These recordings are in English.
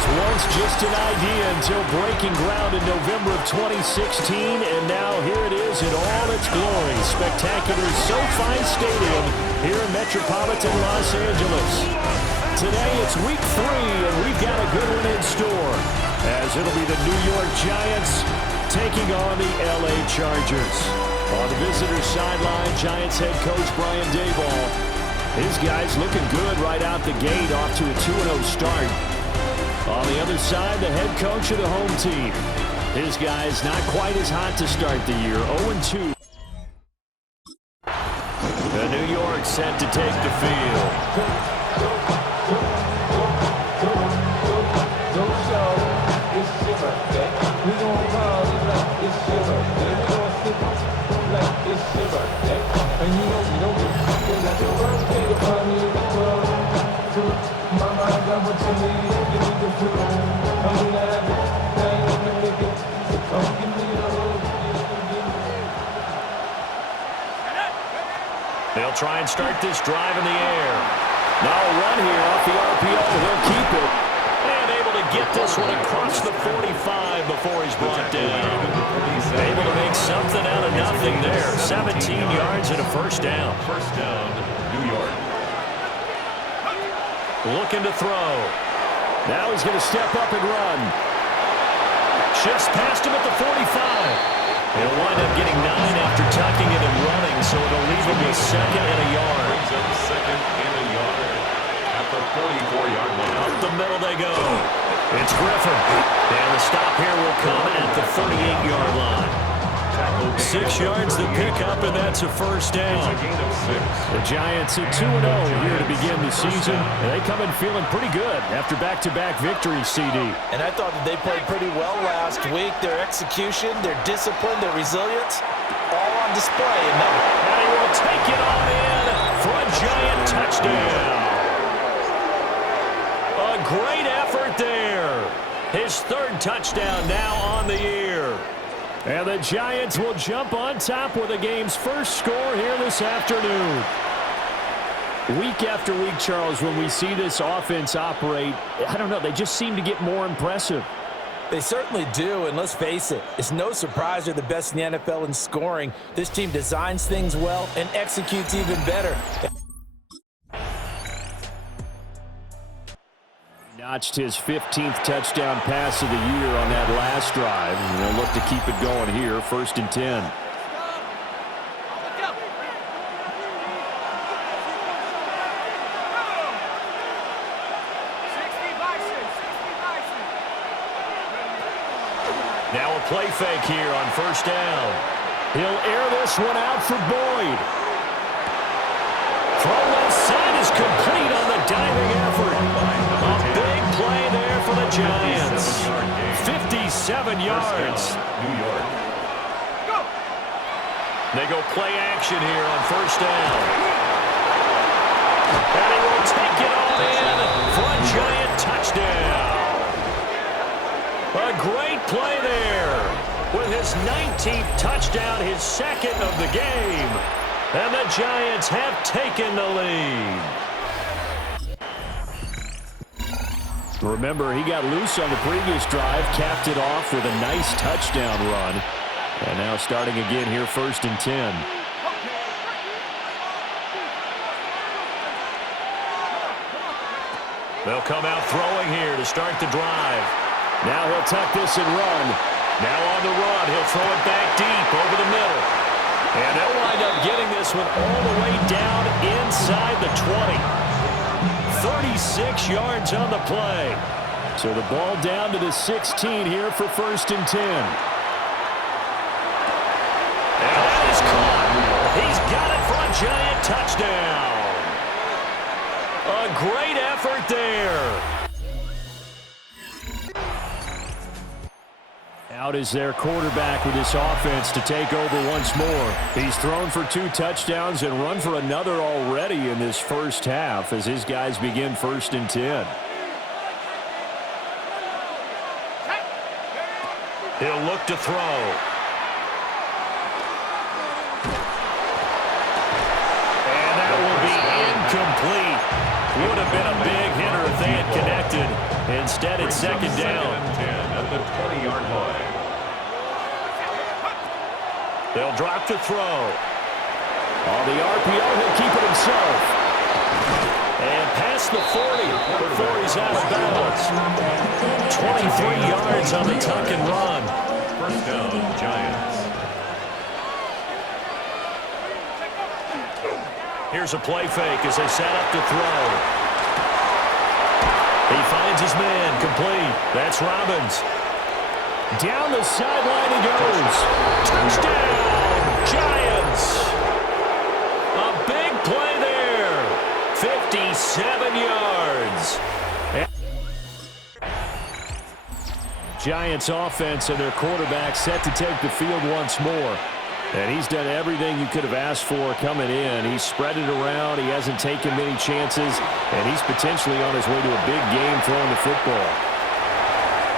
was once just an idea until breaking ground in November of 2016, and now here it is in all its glory. Spectacular SoFi Stadium here in metropolitan Los Angeles. Today it's week 3, and we've got a good one in store, as it'll be the New York Giants taking on the LA Chargers. On the visitor sideline, Giants head coach Brian Daboll. His guys looking good right out the gate, off to a 2-0 start. On the other side, the head coach of the home team. His guys not quite as hot to start the year, 0-2. The New York set to take the field. They'll try and start this drive in the air. Now a run here off the RPO. He'll keep it. And able to get this one across the 45 before he's brought down. Able to make something out of nothing there. 17 yards and a first down. First down, New York. Looking to throw. Now he's going to step up and run. Shifts past him at the 45. He'll wind up getting 9 after tucking it and running, so it'll leave him with 2nd and a yard. Brings up 2nd and a yard at the 44-yard line. Up the middle they go. It's Griffin. And the stop here will come at the 38-yard line. 6 yards to pick up, and that's a first down. The Giants at 2-0 here to begin the season. And they come in feeling pretty good after back-to-back victories, CD. And I thought that they played pretty well last week. Their execution, their discipline, their resilience, all on display. And he will take it on in for a Giant touchdown. A great effort there. His 3rd touchdown now on the year. And the Giants will jump on top with the game's first score here this afternoon. Week after week, Charles, when we see this offense operate, I don't know, they just seem to get more impressive. They certainly do, and let's face it, it's no surprise they're the best in the NFL in scoring. This team designs things well and executes even better. Notched his 15th touchdown pass of the year on that last drive. And they'll look to keep it going here, 1st and 10. Now a play fake here on 1st down. He'll air this one out for Boyd. Throw left side is complete on the diving effort. A big play there for the Giants. 57 yards. New York. They go play action here on 1st down. And he will take it all in for a Giant touchdown. A great play there with his 19th touchdown, his 2nd of the game. And the Giants have taken the lead. Remember, he got loose on the previous drive, capped it off with a nice touchdown run. And now starting again here, 1st and 10. They'll come out throwing here to start the drive. Now he'll tuck this and run. Now on the run, he'll throw it back deep over the middle. And they'll wind up getting this one all the way down inside the 20. 36 yards on the play. So the ball down to the 16 here for 1st and 10. And that is caught. He's got it for a Giant touchdown. A great effort there. Out is their quarterback with this offense to take over once more. He's thrown for 2 touchdowns and run for another already in this first half as his guys begin 1st and 10. He'll look to throw. And that will be incomplete. Would have been a big hitter if they had connected. Instead, it's second down. And 10 at the 20-yard line. They'll drop to throw. On the RPO, he'll keep it himself. And past the 40 before he's out of bounds. 23 yards on the tuck and run. First down, Giants. Here's a play fake as they set up to throw. He finds his man, complete. That's Robbins. Down the sideline he goes. Touchdown, Giants. A big play there. 57 yards. Giants offense and their quarterback set to take the field once more. And he's done everything you could have asked for coming in. He's spread it around. He hasn't taken many chances. And he's potentially on his way to a big game throwing the football.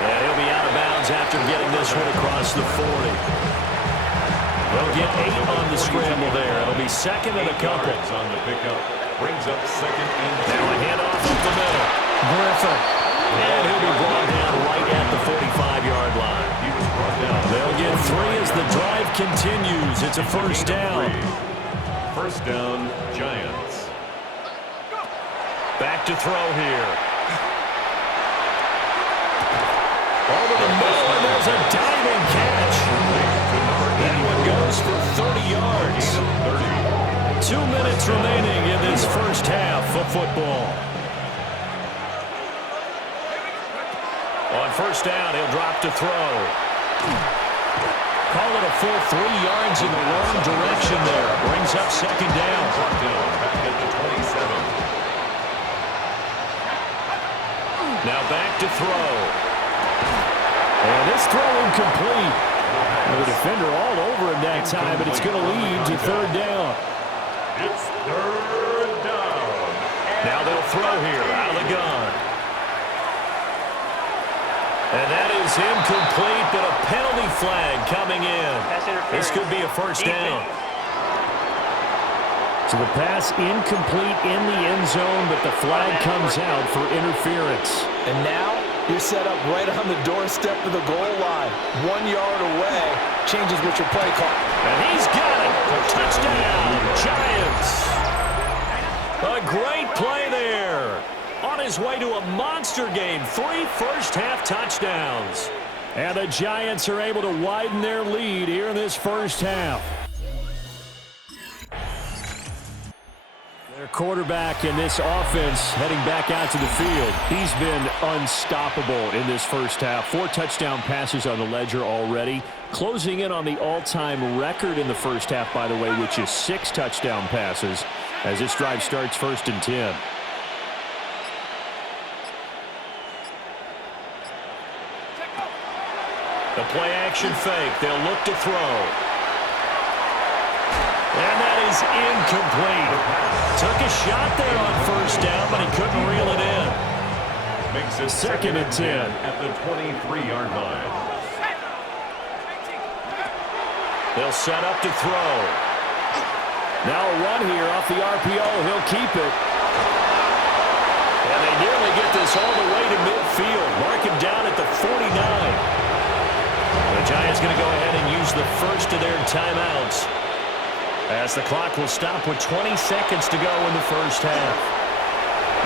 And he'll be out of bounds after getting this one across the 40. They'll get 8 on the scramble there. It'll be second and a couple. On the pickup. Brings up second and 2. Now a handoff up the middle. Griffin. And he'll be brought down right at the 45-yard line. He was brought down. They'll get 3 as the drive continues. It's a first down. First down, Giants. Back to throw here. Over the middle, and there's a diving catch. That one goes for 30 yards. 2 minutes remaining in this first half of football. On first down, he'll drop to throw. Call it a full 3 yards in the wrong direction there. Brings up second down. Back at the 27. Now back to throw. And this throw incomplete. The defender all over him that time, but it's going to lead to third down. It's third down. Now they'll throw here out of the gun. And that is incomplete, but a penalty flag coming in. This could be a first down. So the pass incomplete in the end zone, but the flag comes out for interference. And now you're set up right on the doorstep of the goal line. 1 yard away. Changes what your play call. And he's got it. Touchdown, Giants. A great play there. On his way to a monster game. 3 first-half touchdowns. And the Giants are able to widen their lead here in this first half. Their quarterback in this offense heading back out to the field. He's been unstoppable in this first half. 4 touchdown passes on the ledger already. Closing in on the all-time record in the first half, by the way, which is 6 touchdown passes as this drive starts first and 10. The play-action fake. They'll look to throw. And that is incomplete. Took a shot there on first down, but he couldn't reel it in. Makes it Second and 10. At the 23-yard line. They'll set up to throw. Now a run here off the RPO. He'll keep it. And they nearly get this all the way to midfield. Mark him down at the 49. The Giants going to go ahead and use the first of their timeouts, as the clock will stop with 20 seconds to go in the first half.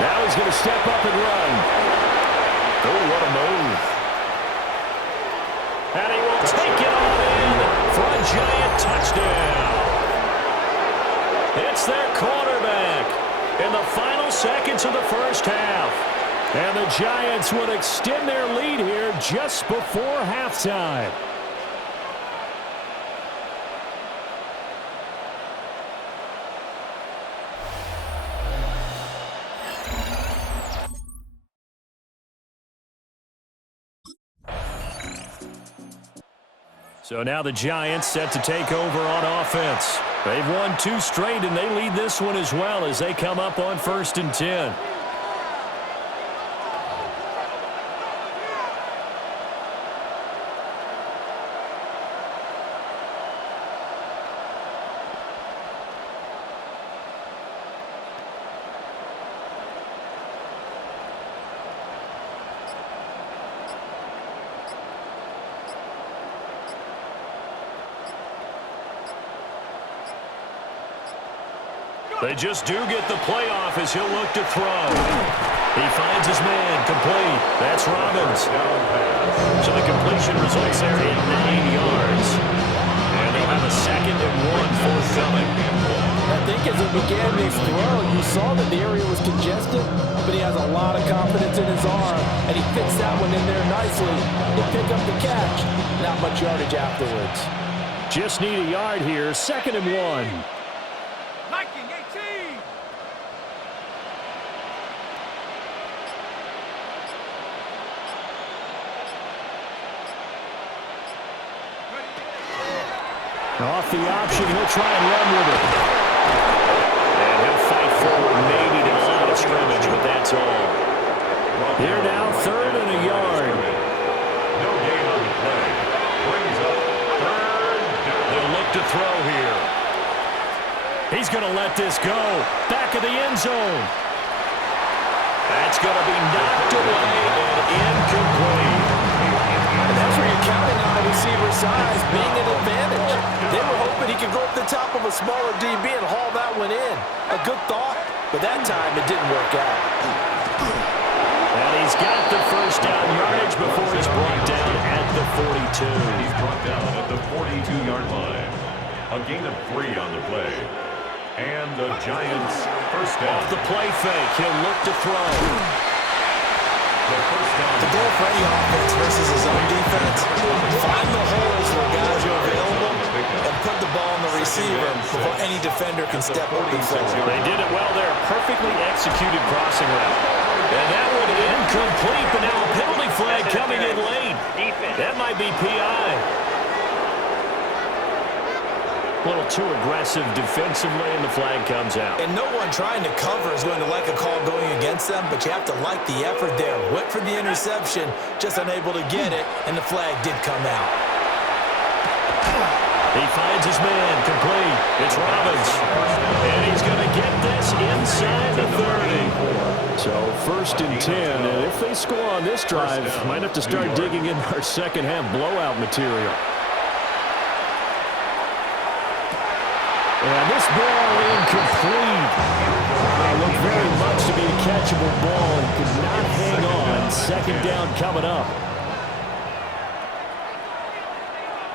Now he's going to step up and run. Oh, what a move. And he will take it on in for a Giant touchdown. It's their quarterback in the final seconds of the first half. And the Giants would extend their lead here just before halftime. So now the Giants set to take over on offense. They've won 2 straight, and they lead this one as well as they come up on first and 10. They just do get the playoff as he'll look to throw. He finds his man, complete. That's Robbins. So the completion results there in 9 yards. And they'll have a 2nd and 1 forthcoming. I think as he began this throw, you saw that the area was congested, but he has a lot of confidence in his arm, and he fits that one in there nicely to pick up the catch. Not much yardage afterwards. Just need a yard here, 2nd and 1. Liking 18. Off the option, he'll try and run with it. And he'll fight forward maybe to the line of scrimmage, but that's all. Here now, 3rd and a yard. No gain on the play. Brings up 3rd down. They'll look to throw here. He's going to let this go. Back of the end zone. That's going to be knocked away and incomplete. And that's where you're counting on a receiver's size being an advantage. They were hoping he could go up the top of a smaller DB and haul that one in. A good thought, but that time it didn't work out. And he's got the 1st down yardage before he's brought down at the 42. He's brought down at the 42-yard line. A gain of 3 on the play. And the Giants' 1st down. Off the play fake, he'll look to throw. The 1st down. The goal for any offense versus his own defense, find the holes where guys are available and put the ball on the receiver before any defender can step open forward. They did it well there. Perfectly executed crossing route. And that one incomplete, but now a penalty flag coming in late. That might be PI. A little too aggressive defensively, and the flag comes out. And no one trying to cover is going to like a call going against them, but you have to like the effort there. Went for the interception, just unable to get it, and the flag did come out. He finds his man, complete. It's Robbins. And he's going to get this inside the 30. So 1st and 10, and if they score on this drive, might have to start digging in our second-half blowout material. And this ball incomplete. Looked very much to be a catchable ball and could not hang on. 2nd down coming up.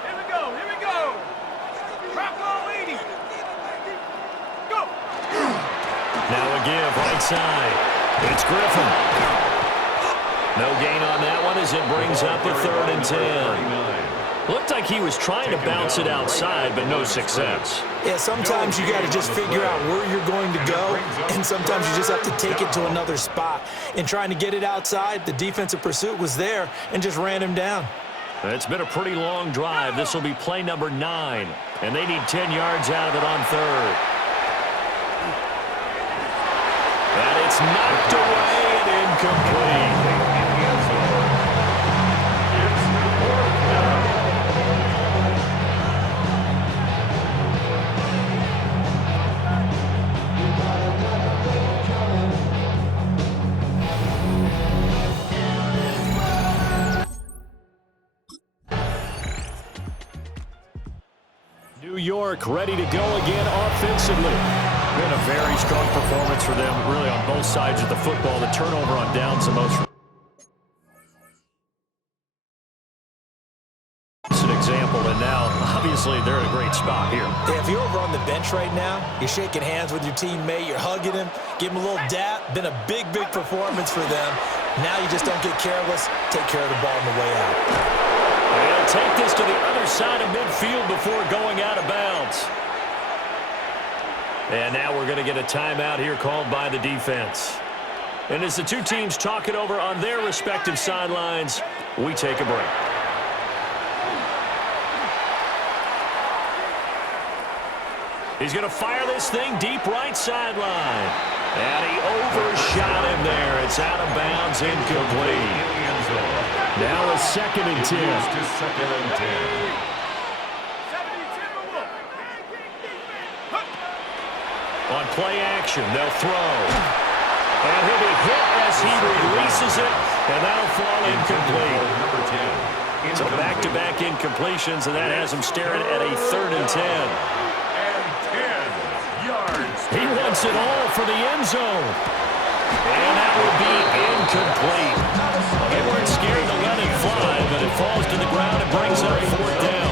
Here we go. Here we go. Rock on, lady. Go. Now a give right side. It's Griffin. No gain on that one as it brings up a 3rd and 10. Looked like he was trying to bounce it outside, but no success. Yeah, sometimes you got to just figure out where you're going to go, and sometimes you just have to take it to another spot. In trying to get it outside, the defensive pursuit was there and just ran him down. It's been a pretty long drive. This will be play number 9, and they need 10 yards out of it on 3rd. And it's knocked away and incomplete. New York ready to go again offensively. Been a very strong performance for them, really, on both sides of the football. The turnover on downs the most. It's an example, and now, obviously, they're in a great spot here. Yeah, if you're over on the bench right now, you're shaking hands with your teammate, you're hugging him, give him a little dap. Been a big, big performance for them. Now you just don't get careless. Take care of the ball on the way out. They'll take this to the other side of midfield before going out of bounds. And now we're going to get a timeout here called by the defense. And as the two teams talk it over on their respective sidelines, we take a break. He's going to fire this thing deep right sideline. And he overshot him there. It's out of bounds, incomplete. Now a 2nd and 10. To 2nd and 10. On play action, they'll throw. And he'll be hit as he releases it, and that'll fall incomplete. Number 10. So back-to-back incompletions, and that has him staring at a 3rd and 10. And 10 yards. He went wants it all for the end zone. And that will be incomplete. They weren't scared to let it fly, but it falls to the ground and brings up fourth down.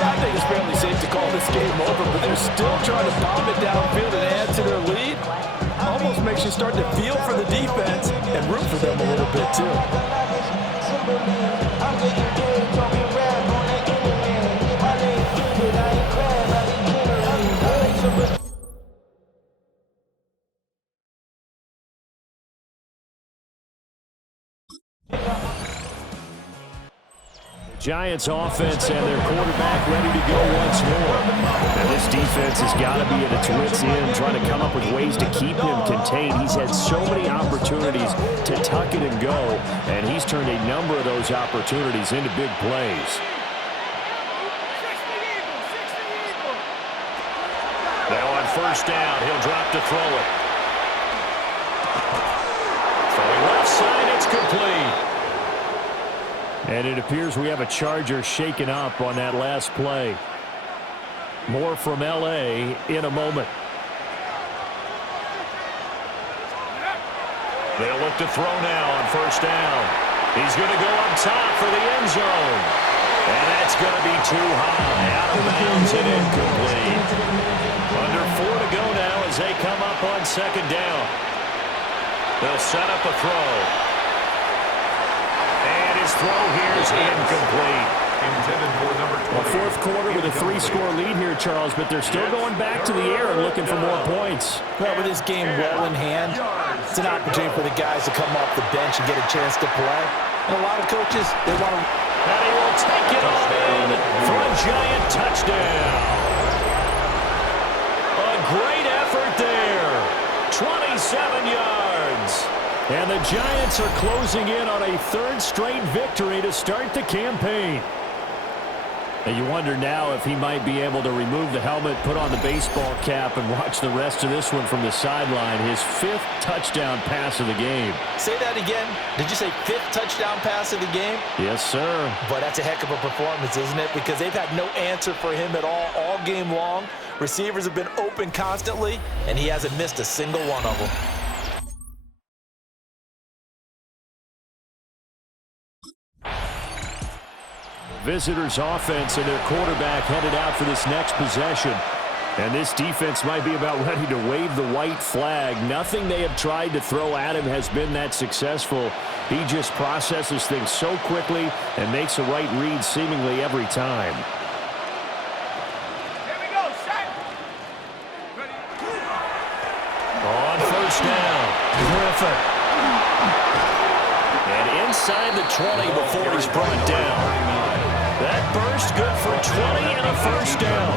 I think it's fairly safe to call this game over, but they're still trying to bomb it downfield and add to their lead. Almost makes you start to feel for the defense and root for them a little bit, too. Giants offense and their quarterback ready to go once more. And this defense has got to be at its wits' end, trying to come up with ways to keep him contained. He's had so many opportunities to tuck it and go, and he's turned a number of those opportunities into big plays. Now on first down, he'll drop to throw it. Throwing left side, it's complete. And it appears we have a Charger shaken up on that last play. More from L.A. in a moment. They'll look to throw now on first down. He's going to go up top for the end zone. And that's going to be too high. Out of bounds and incomplete. Under 4 to go now as they come up on second down. They'll set up a throw. His throw here is incomplete. Intended for number 20. Fourth quarter with a 3-score lead here, Charles, but they're still going back to the air and looking for more points. Well, with this game well in hand, it's an opportunity for the guys to come off the bench and get a chance to play. And a lot of coaches, they want to... And he will take it all in for a Giant touchdown. A great effort there. 27 yards. And the Giants are closing in on a third straight victory to start the campaign. And you wonder now if he might be able to remove the helmet, put on the baseball cap, and watch the rest of this one from the sideline. His 5th touchdown pass of the game. Say that again. Did you say 5th touchdown pass of the game? Yes, sir. But that's a heck of a performance, isn't it? Because they've had no answer for him at all game long. Receivers have been open constantly, and he hasn't missed a single one of them. Visitors offense and their quarterback headed out for this next possession. And this defense might be about ready to wave the white flag. Nothing they have tried to throw at him has been that successful. He just processes things so quickly and makes the right read seemingly every time. Here we go, set. Ready. On first down, Griffin. And inside the 20 before he's brought down. That burst good for 20 and a first down.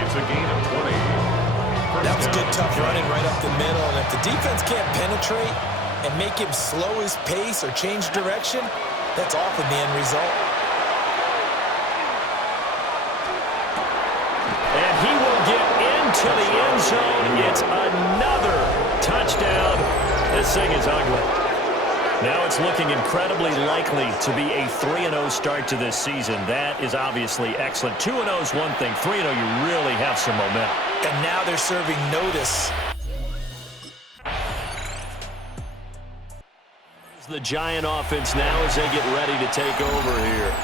It's a gain of 20. That was good, tough running right up the middle. And if the defense can't penetrate and make him slow his pace or change direction, that's often the end result. And he will get into the end zone. It's another touchdown. This thing is ugly. Now it's looking incredibly likely to be a 3-0 start to this season. That is obviously excellent. 2-0 is one thing. 3-0, you really have some momentum. And now they're serving notice. The Giant offense now as they get ready to take over here.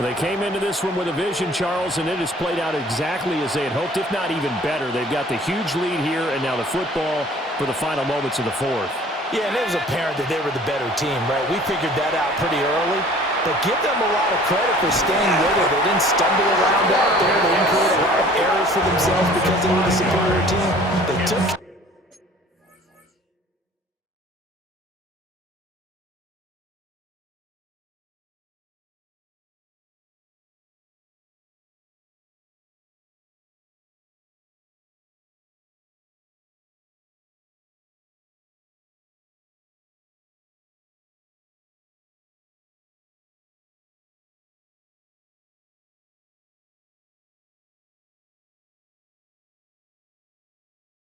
Well, they came into this one with a vision, Charles, and it has played out exactly as they had hoped, if not even better. They've got the huge lead here, and now the football for the final moments of the fourth. Yeah, and it was apparent that they were the better team, right? We figured that out pretty early. But give them a lot of credit for staying with it. They didn't stumble around out there. They didn't create a lot of errors for themselves because they were the superior team. They took...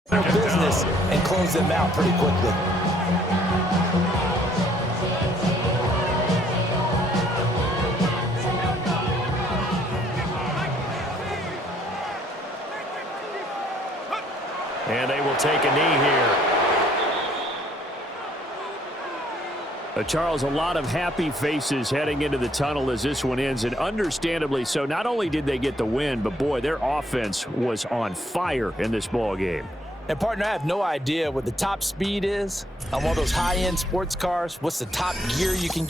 their business and close them out pretty quickly. And they will take a knee here. Charles, a lot of happy faces heading into the tunnel as this one ends, and understandably so. Not only did they get the win, but boy, their offense was on fire in this ball game. And partner, I have no idea what the top speed is on one of those high-end sports cars. What's the top gear you can get?